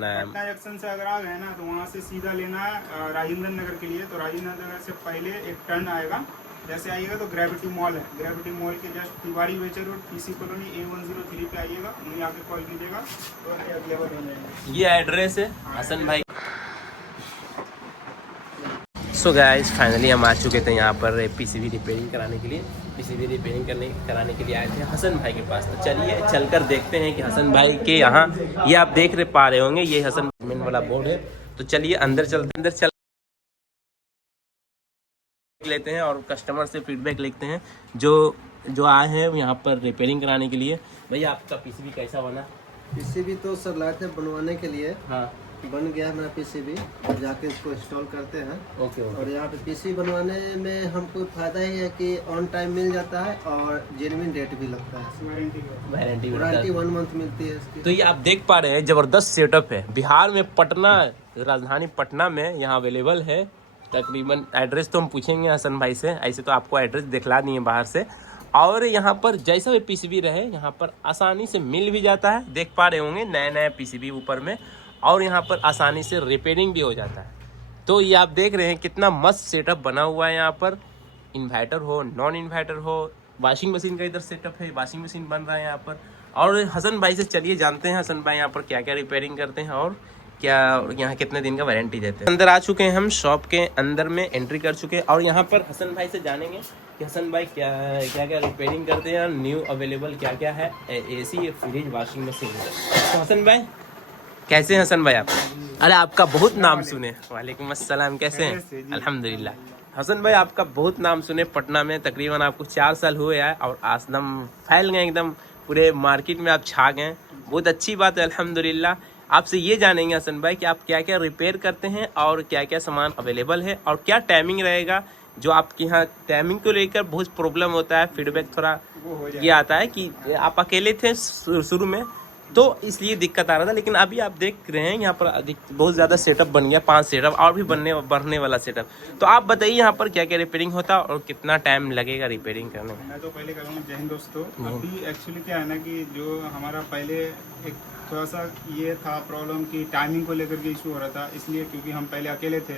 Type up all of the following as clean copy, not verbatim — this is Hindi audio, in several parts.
पटना जंक्शन से अगर आ गए ना तो वहाँ से सीधा लेना है राजेंद्र नगर के लिए। तो राजेंद्र नगर से पहले एक टर्न आएगा, जैसे आइएगा तो ग्रेविटी मॉल है, ग्रेविटी मॉल के जस्ट तिवारी वेचर रोड पीसी कॉलोनी A103 पे आइएगा, वहीं आके कॉल कीजिएगा तो अवेलेबल हो जाएंगे। ये एड्रेस है हसन भाई। सो गाइस फाइनली हम आ चुके थे यहाँ पर पीसीबी रिपेयरिंग कराने के लिए। पीसीबी रिपेयरिंग कराने के लिए आए थे हसन भाई के पास। तो चलिए चलकर देखते हैं कि हसन भाई के यहाँ, ये आप देख पा रहे होंगे, ये हसन मेन वाला बोर्ड है। तो चलिए अंदर चल लेते हैं और कस्टमर से फीडबैक लेते हैं जो आए हैं यहाँ पर रिपेयरिंग कराने के लिए। भैया आपका पीसीबी कैसा बना? पीसीबी तो सर लाए थे बनवाने के लिए। हाँ बन गया है मेरा पीसीबी, जाके इसको इंस्टॉल करते हैं। ओके। और यहाँ पे पीसी बनवाने में हमको फायदा ही है कि ऑन टाइम मिल जाता है और जेन्युइन रेट भी लगता है। वारंटी 1 मंथ मिलती है इसकी। तो ये आप देख पा रहे हैं जबरदस्त सेटअप है। बिहार में पटना, राजधानी पटना में यहाँ अवेलेबल है। तकरीबन एड्रेस तो हम पूछेंगे हसन भाई से, ऐसे तो आपको एड्रेस दिखला दिए बाहर से। और यहाँ पर जैसा भी पीसीबी रहे यहाँ पर आसानी से मिल भी जाता है। देख पा रहे होंगे नए पीसीबी ऊपर में, और यहाँ पर आसानी से रिपेयरिंग भी हो जाता है। तो ये आप देख रहे हैं कितना मस्त सेटअप बना हुआ है। यहाँ पर इन्वर्टर हो, नॉन इन्वर्टर हो, वॉशिंग मशीन का इधर सेटअप है, वॉशिंग मशीन बन रहा है यहाँ पर। और हसन भाई से चलिए जानते हैं हसन भाई यहाँ पर क्या क्या रिपेयरिंग करते हैं और क्या यहाँ कितने दिन का वारंटी देते हैं। अंदर आ चुके हैं हम, शॉप के अंदर में एंट्री कर चुके हैं और यहाँ पर हसन भाई से जानेंगे कि हसन भाई क्या क्या रिपेयरिंग करते हैं, न्यू अवेलेबल क्या क्या है, एसी, फ्रिज, वॉशिंग मशीन। तो हसन भाई कैसे हैं हसन भाई आप? अरे आपका बहुत नाम सुने। वालेकुम अस्सलाम, कैसे हैं? अल्हम्दुलिल्लाह। हसन भाई आपका बहुत नाम सुने पटना में, तकरीबन आपको 4 साल हुए हैं और आसदम फैल गए, एकदम पूरे मार्केट में आप छा गए। बहुत अच्छी बात है अल्हम्दुलिल्लाह। आपसे ये जानेंगे हसन भाई कि आप क्या क्या रिपेयर करते हैं और क्या क्या सामान अवेलेबल है और क्या टाइमिंग रहेगा। जो आपके यहाँ टाइमिंग को लेकर बहुत प्रॉब्लम होता है, फीडबैक थोड़ा ये आता है कि आप अकेले थे शुरू में तो इसलिए दिक्कत आ रहा था, लेकिन अभी आप देख रहे हैं यहाँ पर बहुत ज़्यादा सेटअप बन गया, 5 सेटअप और भी बढ़ने वाला सेटअप। तो आप बताइए यहाँ पर क्या क्या रिपेयरिंग होता है और कितना टाइम लगेगा रिपेयरिंग करने में? मैं तो पहले करूँगा जय हिंद दोस्तों। अभी एक्चुअली क्या है ना कि जो हमारा पहले एक थोड़ा सा ये था प्रॉब्लम कि टाइमिंग को लेकर के इशू हो रहा था, इसलिए क्योंकि हम पहले अकेले थे।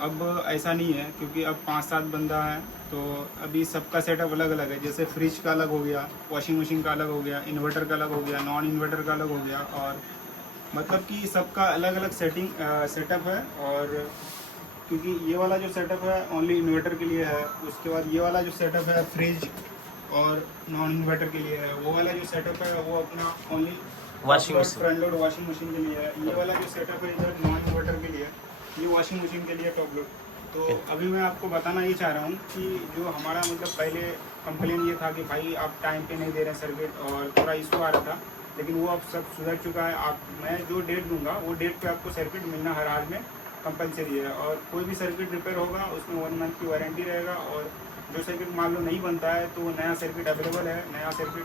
अब ऐसा नहीं है क्योंकि अब 5-7 बंदा है, तो अभी सबका सेटअप अलग अलग है। जैसे फ्रिज का अलग हो गया, वॉशिंग मशीन का अलग हो गया, इन्वर्टर का अलग हो गया, नॉन इन्वर्टर का अलग हो गया, और मतलब कि सबका अलग अलग सेटअप है। और क्योंकि ये वाला जो सेटअप है ओनली इन्वर्टर के लिए है, उसके बाद ये वाला जो सेटअप है फ्रिज और नॉन इन्वर्टर के लिए है, वो वाला जो सेटअप है वो अपना only washing front load washing machine के लिए है। ये वाला जो सेटअप है इधर नॉन इन्वर्टर के लिए, ये वॉशिंग मशीन के लिए टॉप लोड। तो अभी मैं आपको बताना ये चाह रहा हूँ कि जो हमारा मतलब पहले कंप्लेन ये था कि भाई आप टाइम पे नहीं दे रहे सर्किट और थोड़ा इशू आ रहा था, लेकिन वो अब सब सुधर चुका है। मैं जो डेट दूंगा वो डेट पे आपको सर्किट मिलना हर हाल में कंपलसरी है। और कोई भी सर्किट रिपेयर होगा उसमें 1 मंथ की वारंटी रहेगा। और जो सर्किट मान लो नहीं बनता है तो नया सर्किट अवेलेबल है। नया सर्किट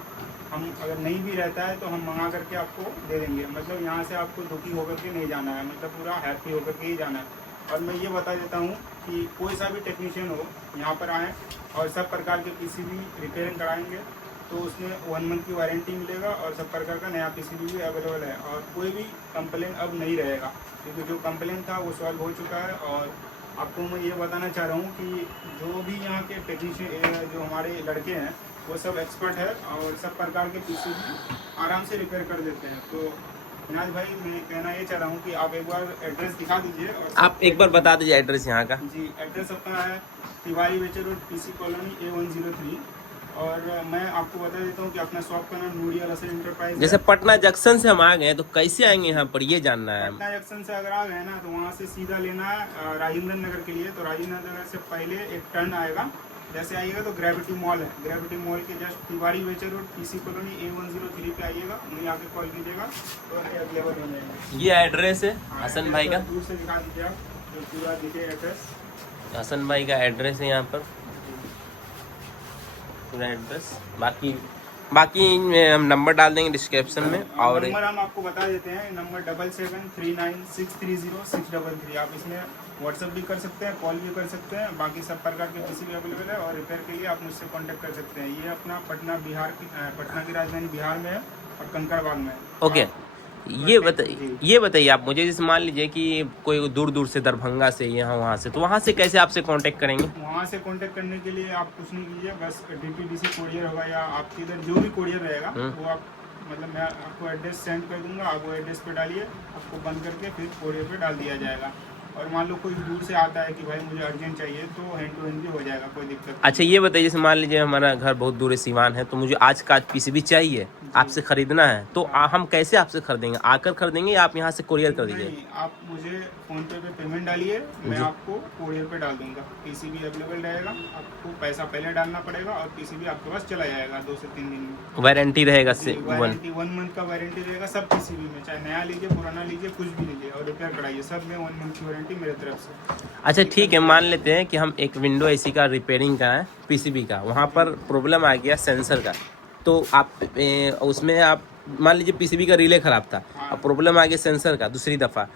हम अगर नहीं भी रहता है तो हम मंगा करके आपको दे देंगे। मतलब यहाँ से आपको दुखी होकर के नहीं जाना है, मतलब पूरा हैप्पी होकर के ही जाना है। और मैं ये बता देता हूँ कि कोई सा भी टेक्नीशियन हो यहाँ पर आएँ और सब प्रकार के पीसीबी रिपेयरिंग कराएंगे तो उसमें 1 मंथ की वारंटी मिलेगा और सब प्रकार का नया पीसीबी भी अवेलेबल है। और कोई भी कंप्लेन अब नहीं रहेगा क्योंकि जो कंप्लेन था वो सॉल्व हो चुका है। और आपको मैं ये बताना चाह रहा हूँ कि जो भी यहाँ के टेक्नीशियन जो हमारे लड़के हैं वो सब एक्सपर्ट है और सब प्रकार के पीसीबी आराम से रिपेयर कर देते हैं। तो विनाश भाई मैं कहना ये चाह रहा हूँ कि आप एक बार एड्रेस दिखा दीजिए। और आप एक बार बता दीजिए एड्रेस यहाँ का। जी, एड्रेस अपना है तिवारी वेचर रोड पीसी कॉलोनी A103। और मैं आपको बता देता हूँ कि अपना शॉप का नाम नूरी अलहसन एंटरप्राइज। जैसे पटना जंक्शन से हम आ गए तो कैसे आएंगे यहाँ पर, ये जानना है। पटना जंक्शन से अगर आ गए ना तो वहाँ से सीधा लेना है राजेंद्र नगर के लिए। तो राजेंद्र नगर से पहले एक टर्न आएगा, जैसे आइएगा तो ग्रेविटी मॉल है, ग्रेविटी मॉल के जस्ट तिवारी वेचर रोड पीसी कॉलोनी A103 पे आइएगा, वहीं आके कॉल कीजिएगा तो अवेलेबल हो जाएंगे। ये एड्रेस है हसन भाई का। दूर से दिखा दीजिए आप, तो पूरा दिखे एड्रेस। हसन भाई का एड्रेस है यहाँ पर पूरा एड्रेस। बाकी हम नंबर डाल देंगे डिस्क्रिप्शन में। और नंबर हम आपको बता देते हैं, नंबर 7739630633। आप इसमें व्हाट्सएप भी कर सकते हैं, कॉल भी कर सकते हैं। बाकी सब प्रकार के पीसी भी अवेलेबल है और रिपेयर के लिए आप मुझसे कांटेक्ट कर सकते हैं। ये अपना पटना की राजधानी बिहार में है और कंकड़बाग में है। ओके, ये बताइए आप मुझे, जैसे मान लीजिए कि कोई दूर दूर से दरभंगा से यहाँ वहाँ से, तो वहाँ से कैसे आपसे कांटेक्ट करेंगे? वहाँ से कांटेक्ट करने के लिए आप कुछ नहीं कीजिए, बस DTDC कोरियर होगा या आपके इधर जो भी कोरियर रहेगा वो आप मतलब मैं आपको एड्रेस सेंड कर दूंगा, आप वो एड्रेस पे डालिए, आपको बंद करके फिर कोरियर पे डाल दिया जाएगा। और मान लो कोई दूर से आता है कि भाई मुझे अर्जेंट चाहिए तो हैंड टू हैंड भी हो जाएगा, कोई दिक्कत नहीं। अच्छा ये बताइए, जैसे मान लीजिए हमारा घर बहुत दूर है, सीवान है, तो मुझे आज का आज PCB चाहिए, आपसे खरीदना है, तो हम कैसे आपसे खरीदेंगे? आकर खरीदेंगे या आप यहाँ से कोरियर कर दीजिए? नहीं, आप मुझे फोन पे पेमेंट डालिए, मैं आपको कोरियर पे डाल दूंगा। PCB अवेलेबल रहेगा, आपको पैसा पहले डालना पड़ेगा और PCB आपके पास चला जाएगा 2 से 3 दिन में। वारंटी रहेगा वारंटी 1 मंथ का वारंटी रहेगा सब PCB में, चाहे नया लीजिए पुराना लीजिए कुछ भी लीजिए और रिपेयर कराइए, सब में 1 मंथ की वारंटी मेरे तरफ से। अच्छा ठीक है, मान लेते हैं कि हम एक विंडो AC का रिपेयरिंग का है PCB का, वहाँ पर प्रॉब्लम आ गया सेंसर का, तो आप उसमें आप मान लीजिए PCB का रिले ख़राब था, अब प्रॉब्लम आ गया सेंसर का दूसरी दफ़ा,